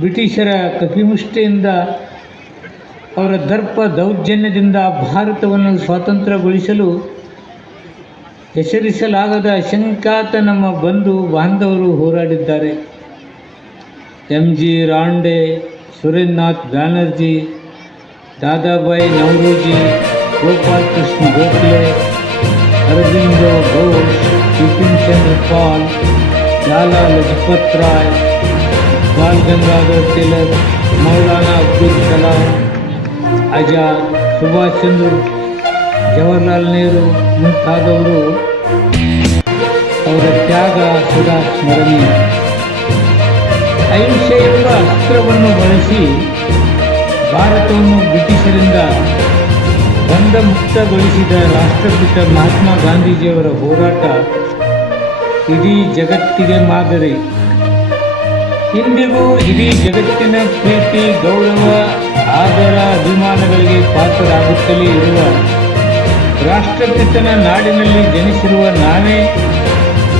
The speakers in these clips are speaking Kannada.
ಬ್ರಿಟಿಷರ ಕಪಿಮುಷ್ಟಿಯಿಂದ ಅವರ ದರ್ಪ ದೌರ್ಜನ್ಯದಿಂದ ಭಾರತವನ್ನು ಸ್ವಾತಂತ್ರ್ಯಗೊಳಿಸಲು ಹೆಸರಿಸಲಾಗದ ಶಂಕಾತ ನಮ್ಮ ಬಂಧು ಬಾಂಧವರು ಹೋರಾಡಿದ್ದಾರೆ. ಎಂ ಜಿ ರಾಂಡೆ, ಸುರೇಂದ್ರನಾಥ್ ಬ್ಯಾನರ್ಜಿ ದಾದಾಬಾಯಿ ನವರೋಜಿ, ಗೋಪಾಲ್ ಕೃಷ್ಣ ಗೋಖಲೆ, ಅರವಿಂದ ಘೋಷ್, ಬಿಪಿನ್ ಚಂದ್ರ ಪಾಲ್, ಲಾಲಾ ಲಜಪತ್ ರಾಯ್ ಬಾಲ್ ಗಂಗಾಧರ್ ತಿಲಕ್ ಮೌಲಾನಾ ಅಬ್ದುಲ್ ಕಲಾಂ ಆಜಾದ್ ಸುಭಾಷ್ ಚಂದ್ರ, ಜವಾಹರ್ಲಾಲ್ ನೆಹರು ಮುಂತಾದವರು ಅವರ ತ್ಯಾಗ ಸದಾ ಸ್ಮರಣೀಯ ಅಹಿಂಸೆ ಎಂಬ ಅಸ್ತ್ರವನ್ನು ಬಳಸಿ ಭಾರತವನ್ನು ಬ್ರಿಟಿಷರಿಂದ ಬಂಧ ಮುಕ್ತಗೊಳಿಸಿದ ರಾಷ್ಟ್ರಪಿತ ಮಹಾತ್ಮ ಗಾಂಧೀಜಿಯವರ ಹೋರಾಟ, ಇಡೀ ಜಗತ್ತಿಗೆ ಮಾದರಿ. ಇಂದಿಗೂ ಇಡೀ ಜಗತ್ತಿನ ಪ್ರೀತಿ ಗೌರವ, ಆದರ, ಅಭಿಮಾನಗಳಿಗೆ ಪಾತ್ರರಾಗುತ್ತಲೇ ಇರುವ ರಾಷ್ಟ್ರಪಿತನ ನಾಡಿನಲ್ಲಿ ಜನಿಸಿರುವ ನಾವೇ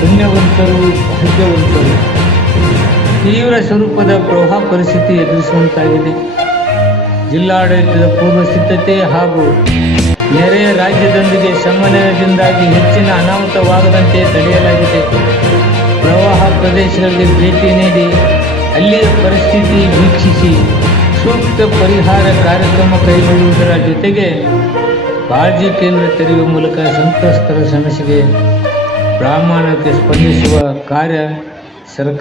ಪುಣ್ಯವಂತರು, ಭಾಗ್ಯವಂತರು. ತೀವ್ರ ಸ್ವರೂಪದ ಪ್ರವಾಹ ಪರಿಸ್ಥಿತಿ ಎದುರಿಸುವಂತಾಗಿದೆ. ಜಿಲ್ಲಾಡಳಿತದ ಪೂರ್ವ ಸಿದ್ಧತೆ ಹಾಗೂ ನೆರೆಯ ರಾಜ್ಯದೊಂದಿಗೆ ಸಮನ್ವಯದಿಂದಾಗಿ ಹೆಚ್ಚಿನ ಅನಾಹುತವಾಗದಂತೆ ತಡೆಯಲಾಗಿದೆ. ಪ್ರದೇಶಗಳಿಗೆ ಭೇಟಿ ನೀಡಿ ಅಲ್ಲಿಯ ಪರಿಸ್ಥಿತಿ ವೀಕ್ಷಿಸಿ ಸೂಕ್ತ ಪರಿಹಾರ ಕಾರ್ಯಕ್ರಮ ಕೈಗೊಳ್ಳುವುದರ ಜೊತೆಗೆ ಕಾಳಜಿ ಕೇಂದ್ರ ತೆರೆಯುವ ಮೂಲಕ ಸಂತ್ರಸ್ತರ ಸಮಸ್ಯೆಗೆ ಪ್ರಾಮಾಣಿಕ ಸ್ಪಂದಿಸುವ ಕಾರ್ಯ ಸರ್ಕಾರ